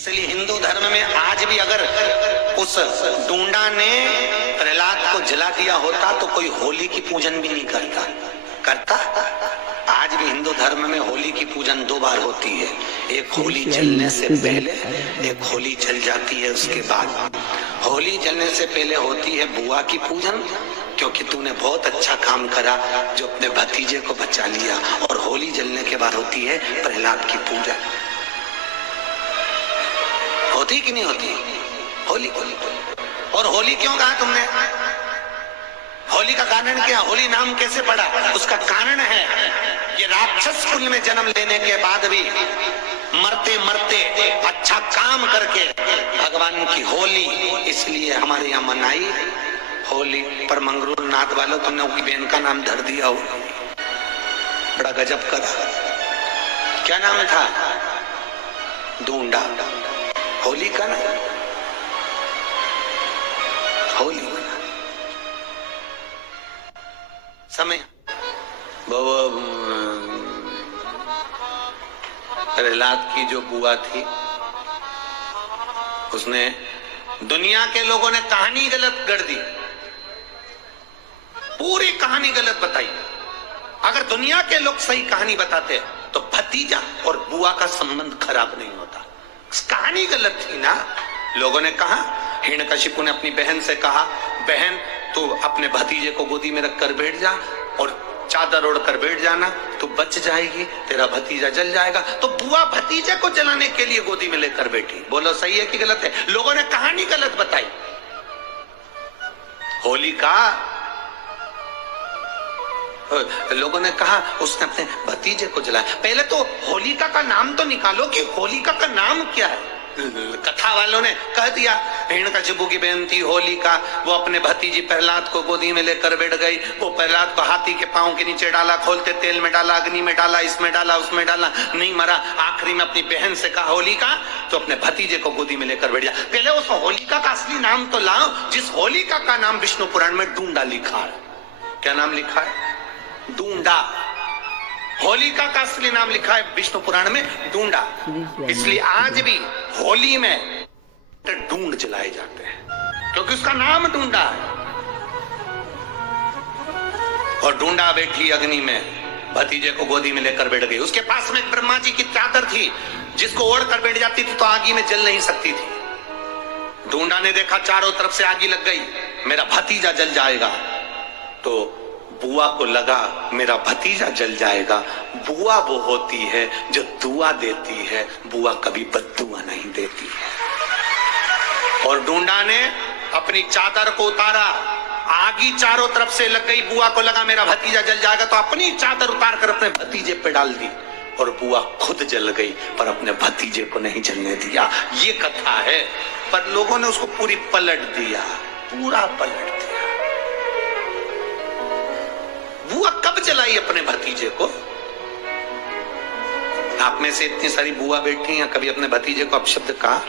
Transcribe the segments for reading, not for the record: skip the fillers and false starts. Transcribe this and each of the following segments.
इसलिए हिंदू धर्म में आज भी अगर उस डूंडा ने प्रहलाद को जला दिया होता तो कोई होली की पूजन भी नहीं करता। आज भी हिंदू धर्म में होली की पूजन दो बार होती है, एक होली जलने से पहले, एक होली जल जाती है उसके बाद। होली जलने से पहले होती है बुआ की पूजन, क्योंकि तूने बहुत अच्छा काम करा जो अपने भतीजे को बचा लिया, और होली जलने के बाद होती है प्रहलाद की पूजन। होती कि नहीं होती होली? और होली क्यों कहा तुमने? होली का कारण क्या? होली नाम कैसे पड़ा? उसका कारण है ये राक्षस कुल में जन्म लेने के बाद भी मरते मरते अच्छा काम करके भगवान की होली इसलिए हमारे यहाँ मनाई होली। पर मंगरूर नाथ वालों तुमने उनकी बहन का नाम धर दिया हो, बड़ा गजब का। क्या नाम था? डूंडा। होली का ना, होली समय प्रहलाद की जो बुआ थी उसने, दुनिया के लोगों ने कहानी गलत गढ़ दी, पूरी कहानी गलत बताई। अगर दुनिया के लोग सही कहानी बताते तो भतीजा और बुआ का संबंध खराब नहीं होता। कहानी गलत थी ना। लोगों ने कहा, हिरण्यकशिपु ने अपनी बहन से कहा, बहन तू अपने भतीजे को गोदी में रखकर बैठ जा और चादर ओढ़कर बैठ जाना, तू बच जाएगी, तेरा भतीजा जल जाएगा। तो बुआ भतीजे को जलाने के लिए गोदी में लेकर बैठी। बोलो सही है कि गलत है? लोगों ने कहानी गलत बताई। होली का लोगों ने कहा उसने अपने भतीजे को जलाया। पहले तो होलिका का नाम तो निकालो कि होलिका का नाम क्या है। कथा वालों ने कह दिया हिरण्यकशिपु की बहन थी होलिका, वो अपने भतीजी प्रहलाद को गोदी में लेकर बैठ गई। वो प्रहलाद को हाथी के पांव के नीचे डाला, खोलते तेल में डाला, अग्नि में डाला, इसमें डाला, उसमें डाला, नहीं मरा। आखिरी में अपनी बहन से कहा होलिका तो अपने भतीजे को गोदी में लेकर बैठ जा। पहले उस होलिका का असली नाम तो लाओ, जिस होलिका का नाम विष्णु पुराण में डूंडा लिखा है। क्या नाम लिखा है? डूंडा। होलिका का असली नाम लिखा है विष्णु पुराण में डूंडा। इसलिए आज भी होली में ढूंढ जलाए जाते हैं क्योंकि उसका नाम डूंडा है। और डूंडा बैठी अग्नि में, भतीजे को गोदी में लेकर बैठ गई। उसके पास में एक ब्रह्मा जी की चादर थी जिसको ओढ़ कर बैठ जाती थी तो आगी में जल नहीं सकती थी। डूंडा ने देखा चारों तरफ से आगी लग गई, मेरा भतीजा जल जाएगा। तो बुआ को लगा मेरा भतीजा जल जाएगा। बुआ वो होती है जो दुआ देती है, बुआ कभी बद्दुआ नहीं देती है। और डूंडा ने अपनी चादर को उतारा, आगी चारों तरफ से लग गई। बुआ को लगा मेरा भतीजा जल जाएगा तो अपनी चादर उतार कर अपने भतीजे पे डाल दी और बुआ खुद जल गई पर अपने भतीजे को नहीं जलने दिया। ये कथा है, पर लोगों ने उसको पूरी पलट दिया, पूरा पलट दिया। बुआ कब जलाई अपने भतीजे को? आप में से इतनी सारी बुआ बैठी हैं, कभी अपने भतीजे को अपशब्द कहा?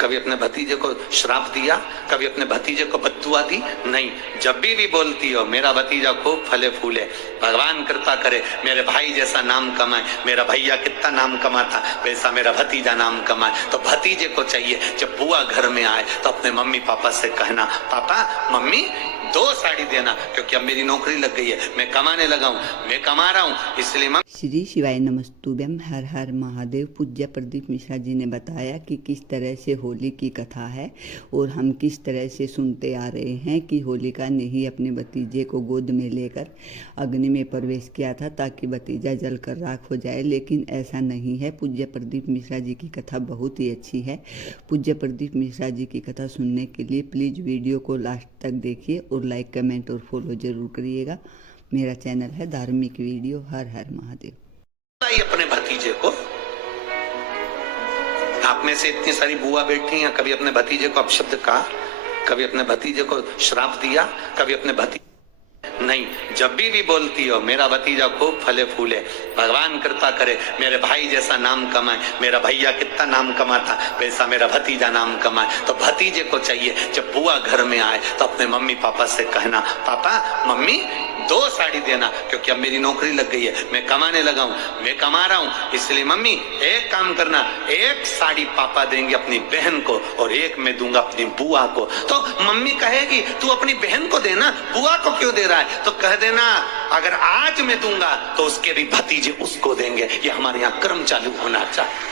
कभी अपने भतीजे को श्राप दिया? कभी अपने भतीजे को बद्दुआ दी? नहीं। जब भी बोलती हो मेरा भतीजा खूब फले फूले, भगवान कृपा करे मेरे भाई जैसा नाम कमाए, मेरा भैया कितना नाम कमाता वैसा मेरा भतीजा नाम कमाए। तो भतीजे को चाहिए जब बुआ घर में आए तो अपने मम्मी पापा से कहना, पापा मम्मी 2 साड़ी देना, क्योंकि अब मेरी नौकरी लग गई है, मैं कमाने लगा हूँ, मैं कमा रहा हूँ, इसलिए श्री शिवाय नमस्तुभ्यम। हर हर महादेव। पूज्य प्रदीप मिश्रा जी ने बताया कि किस तरह से होली की कथा है और हम किस तरह से सुनते आ रहे हैं कि होलिका ने ही अपने भतीजे को गोद में लेकर अग्नि में प्रवेश किया था ताकि भतीजा जलकर राख हो जाए, लेकिन ऐसा नहीं है। पूज्य प्रदीप मिश्रा जी की कथा बहुत ही अच्छी है। पूज्य प्रदीप मिश्रा जी की कथा सुनने के लिए प्लीज़ वीडियो को लास्ट तक देखिए और लाइक कमेंट और फॉलो जरूर करिएगा। मेरा चैनल है धार्मिक वीडियो। हर हर महादेव। अपने भतीजे को, आप में से इतनी सारी बुआ बैठी हैं, कभी अपने भतीजे को अपशब्द कहा? कभी अपने भतीजे को श्राप दिया? कभी अपने भतीजे नहीं, जब भी बोलती हो मेरा भतीजा खूब फले फूले, भगवान कृपा करे मेरे भाई जैसा नाम कमाए, मेरा भैया कितना नाम कमाता वैसा मेरा भतीजा नाम कमाए। तो भतीजे को चाहिए जब बुआ घर में आए तो अपने मम्मी पापा से कहना, पापा मम्मी 2 साड़ी देना, क्योंकि अब मेरी नौकरी लग गई है, मैं कमाने लगा हूं, मैं कमा रहा हूं, इसलिए मम्मी एक काम करना, 1 साड़ी पापा देंगे अपनी बहन को और 1 मैं दूंगा अपनी बुआ को। तो मम्मी कहेगी तू अपनी बहन को देना, बुआ को क्यों दे रहा है? तो कह देना अगर आज मैं दूंगा तो उसके भी भतीजे उसको देंगे। ये हमारे यहाँ क्रम चालू होना चाहिए।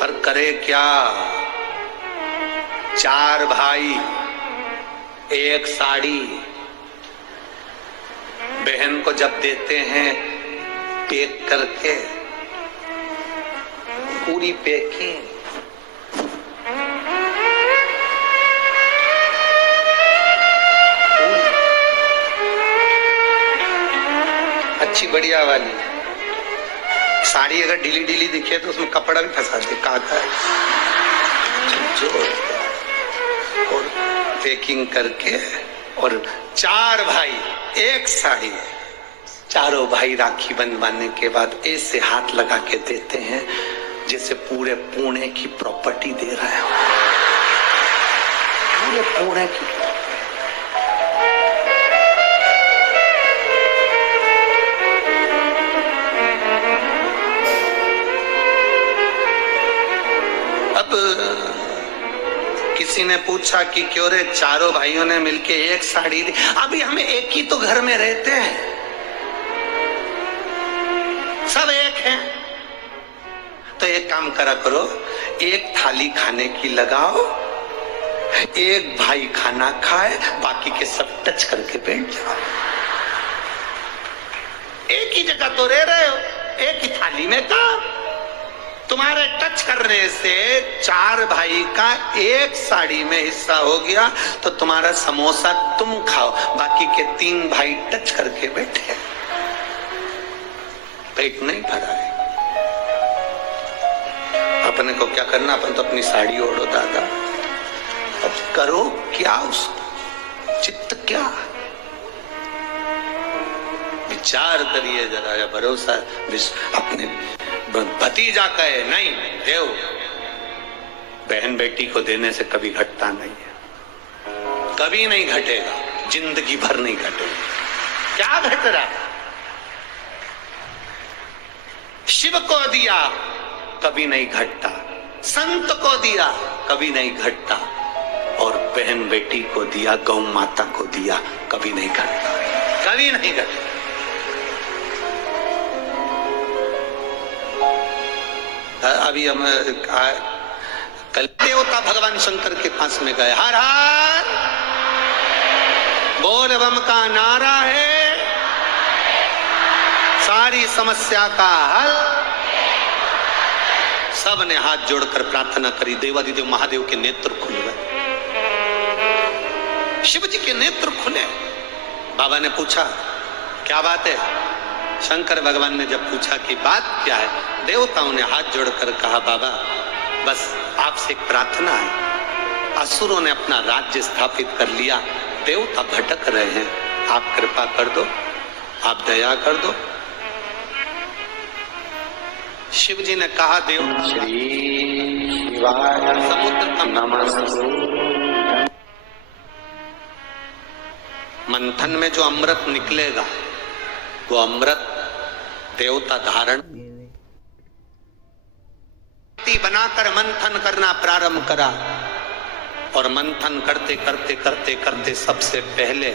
पर करे क्या, 4 भाई 1 साड़ी, बहन को जब देते हैं पैक करके, पूरी पैकिंग, अच्छी बढ़िया वाली साड़ी। अगर ढीली ढीली दिखे तो उसमें कपड़ा भी फंसा दे, काटा जो और पैकिंग करके, और 4 भाई 1 साड़ी। चारों भाई राखी बंधवाने के बाद ऐसे हाथ लगा के देते हैं जैसे पूरे पुणे की प्रॉपर्टी दे रहा है, पूरे पुणे की। अब किसी ने पूछा कि क्यों रे चारों भाइयों ने मिलके 1 साड़ी दी? अभी हम एक ही तो घर में रहते हैं, सब एक हैं। तो एक काम करा करो, 1 थाली खाने की लगाओ, 1 भाई खाना खाए, बाकी के सब टच करके बैठ जाओ। एक ही जगह तो रह रहे हो, एक ही थाली में काम। तुम्हारे टच करने से 4 भाई का 1 साड़ी में हिस्सा हो गया, तो तुम्हारा समोसा तुम खाओ, बाकी के 3 भाई टच करके बैठे, पेट नहीं भरा है। अपने को क्या करना, अपन तो अपनी साड़ी ओढ़ो दादा, अब करो क्या उसको, चित्त क्या, विचार करिए जरा, या भरोसा अपने भतीजा कहे नहीं देव, बहन बेटी को देने से कभी घटता नहीं है, कभी नहीं घटेगा, जिंदगी भर नहीं घटेगा। क्या घट रहा है? शिव को दिया कभी नहीं घटता, संत को दिया कभी नहीं घटता, और बहन बेटी को दिया, गौ माता को दिया, कभी नहीं घटता, कभी नहीं घटता। अभी हम कल देवता भगवान शंकर के पास में गए, हर हर बोल बम का नारा है, सारी समस्या का हल। सब ने हाथ जोड़कर प्रार्थना करी, देवादिदेव महादेव के नेत्र खुल गए, शिव जी के नेत्र खुले। बाबा ने पूछा क्या बात है? शंकर भगवान ने जब पूछा कि बात क्या है, देवताओं ने हाथ जोड़कर कहा, बाबा बस आपसे एक प्रार्थना है, असुरों ने अपना राज्य स्थापित कर लिया, देवता भटक रहे हैं, आप कृपा कर दो, आप दया कर दो। शिव जी ने कहा, देव श्री समुद्र का नमः, मंथन में जो अमृत निकलेगा वो अमृत देवता धारण बनाकर मंथन करना प्रारंभ करा, और मंथन करते करते करते करते सबसे पहले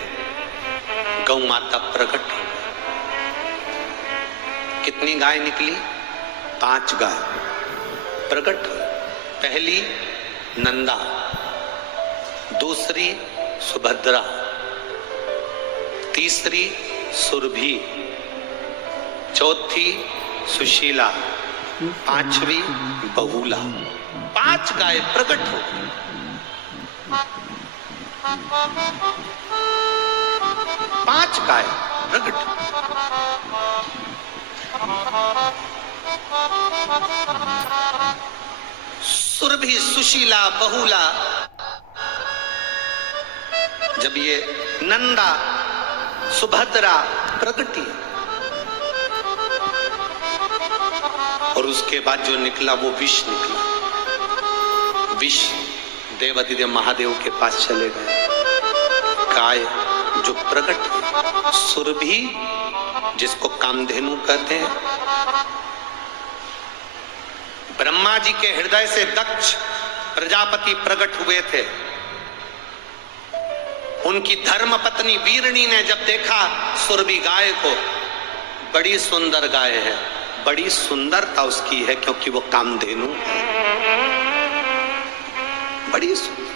गौ माता प्रकट हो। कितनी गाय निकली? 5 गाय प्रकट हुई। पहली नंदा, दूसरी सुभद्रा, तीसरी सुरभि, चौथी सुशीला, 5वीं बहुला। 5 गाय प्रकट हो गई। 5 गाय प्रकट। सुरभि, सुशीला, बहुला जब ये नंदा सुभद्रा प्रगटी और उसके बाद जो निकला वो विष निकला। विष देवाधिदेव महादेव के पास चले गए। गाय जो प्रकट हुई, सुरभि जिसको कामधेनु कहते हैं, ब्रह्मा जी के हृदय से दक्ष प्रजापति प्रकट हुए थे। उनकी धर्म पत्नी वीरणी ने जब देखा सुरभि गाय को, बड़ी सुंदर गाय है, बड़ी सुंदरता उसकी है क्योंकि वो कामधेनु है, बड़ी सुंदर।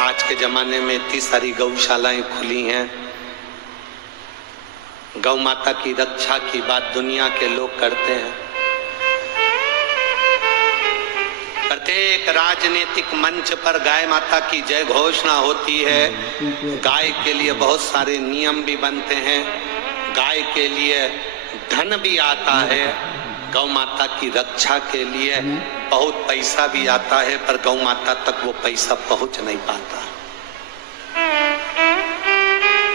आज के जमाने में इतनी सारी गौशालाएं खुली हैं, गौ माता की रक्षा की बात दुनिया के लोग करते हैं। प्रत्येक राजनीतिक मंच पर गाय माता की जय घोषणा होती है। गाय के लिए बहुत सारे नियम भी बनते हैं, गाय के लिए धन भी आता है, गौ माता की रक्षा के लिए बहुत पैसा भी आता है, पर गौ माता तक वो पैसा पहुंच नहीं पाता।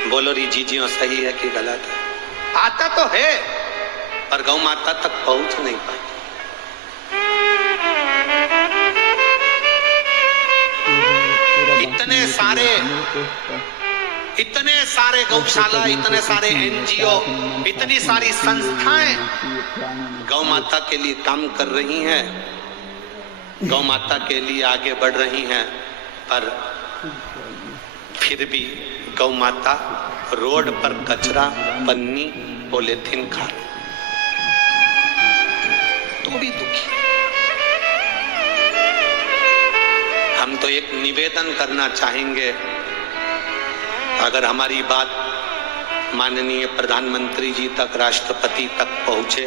बोलो री जीजियों, सही है कि गलत है? आता तो है पर गौ माता तक पहुंच नहीं पाती। इतने सारे गौशाला, इतने सारे एनजीओ, इतनी सारी संस्थाएं गौ माता के लिए काम कर रही हैं, गौ माता के लिए आगे बढ़ रही हैं, पर फिर भी गौ माता रोड पर कचरा, पन्नी, पॉलीथीन खा रही, तो भी दुखी। हम तो एक निवेदन करना चाहेंगे, अगर हमारी बात माननीय प्रधानमंत्री जी तक, राष्ट्रपति तक पहुंचे,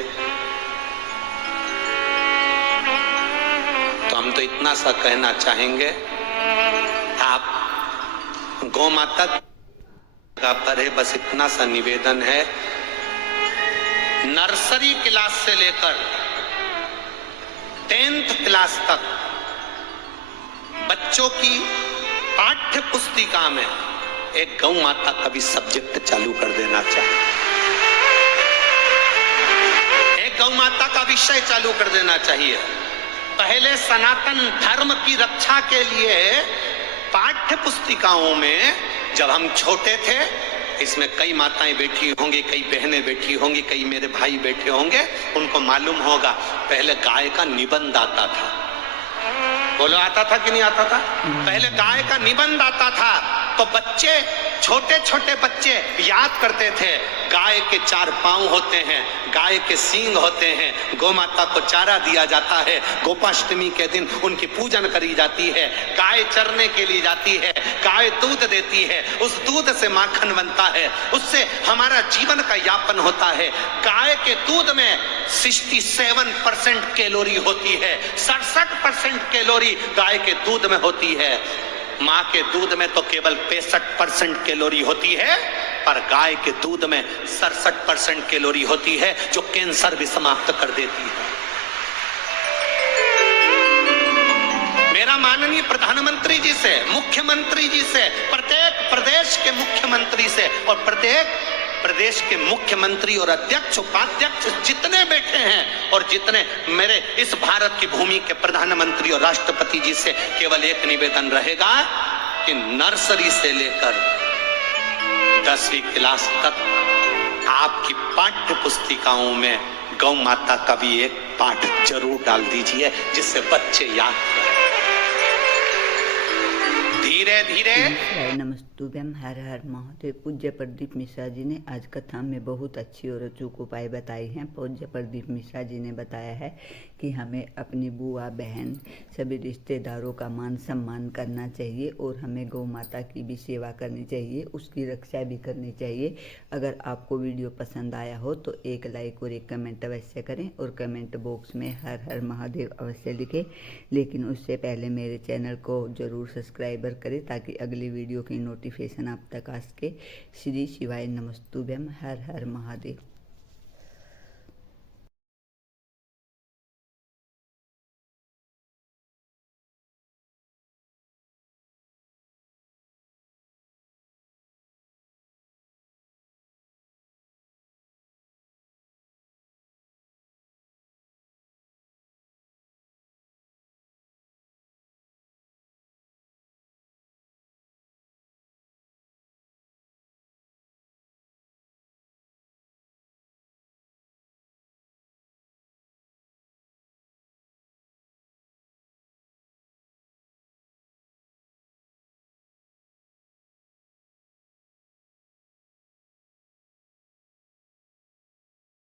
तो हम तो इतना सा कहना चाहेंगे, आप गौ माता का पर है, बस इतना सा निवेदन है, नर्सरी क्लास से लेकर 10th क्लास तक बच्चों की पाठ्य पुस्तिका में एक गौ माता का भी सब्जेक्ट चालू कर देना चाहिए, एक गौ माता का विषय चालू कर देना चाहिए। पहले सनातन धर्म की रक्षा के लिए पाठ्य पुस्तिकाओं में जब हम छोटे थे, इसमें कई माताएं बैठी होंगी, कई बहनें बैठी होंगी, कई मेरे भाई बैठे होंगे, उनको मालूम होगा पहले गाय का निबंध आता था। बोलो, आता था कि नहीं आता था? पहले गाय का निबंध आता था, तो बच्चे, छोटे छोटे बच्चे याद करते थे, गाय के 4 पांव होते हैं, गाय के सींग होते हैं, गौ माता को चारा दिया जाता है, गोपाष्टमी के दिन उनकी पूजन करी जाती है, गाय चरने के लिए जाती है, गाय दूध देती है, उस दूध से माखन बनता है, उससे हमारा जीवन का यापन होता है। गाय के दूध में 67% कैलोरी होती है, 67% कैलोरी गाय के दूध में होती है। माँ के दूध में तो केवल 65% कैलोरी होती है, पर गाय के दूध में 67% कैलोरी होती है, जो कैंसर भी समाप्त कर देती है। मेरा माननीय प्रधानमंत्री जी से, मुख्यमंत्री जी से, प्रत्येक प्रदेश के मुख्यमंत्री से और प्रत्येक प्रदेश के मुख्यमंत्री और अध्यक्ष, उपाध्यक्ष जितने बैठे हैं और जितने मेरे इस भारत की भूमि के प्रधानमंत्री और राष्ट्रपति जी से केवल एक निवेदन रहेगा कि नर्सरी से लेकर 10वीं क्लास तक आपकी पाठ्य पुस्तिकाओं में गौ माता का भी एक पाठ जरूर डाल दीजिए, जिससे बच्चे याद करें। धीरे धीरे। नमस्तुभ्यम, हर हर महादेव। पूज्य प्रदीप मिश्रा जी ने आज कथा में बहुत अच्छी और अचूक उपाय बताए हैं। पूज्य प्रदीप मिश्रा जी ने बताया है कि हमें अपनी बुआ, बहन, सभी रिश्तेदारों का मान सम्मान करना चाहिए और हमें गौ माता की भी सेवा करनी चाहिए, उसकी रक्षा भी करनी चाहिए। अगर आपको वीडियो पसंद आया हो तो एक लाइक और एक कमेंट अवश्य करें और कमेंट बॉक्स में हर हर महादेव अवश्य लिखें। लेकिन उससे पहले मेरे चैनल को ज़रूर सब्सक्राइबर करें ताकि अगली वीडियो की नोटिफिकेशन आप तक आ सके। श्री शिवाय नमस्तुभ्यम। हर हर महादेव।